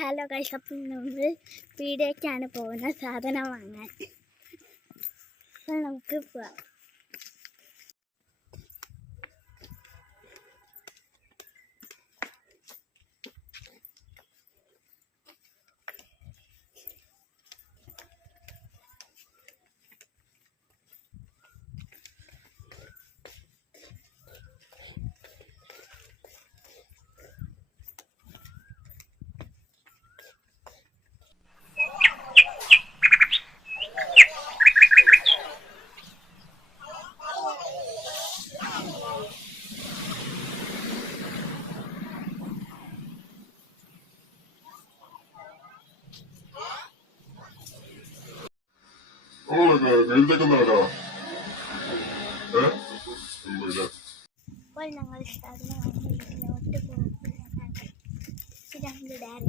Hello guys, അപ്പം നമ്മൾ പീടികയ്ക്കാണ് പോകുന്ന സാധനം വാങ്ങാൻ. അപ്പോൾ നമുക്ക് പോവാം. അപ്പോൾ ഞങ്ങൾ സാധനം വാങ്ങി വീട്ടിലോട്ട് പോകും. ഡയറി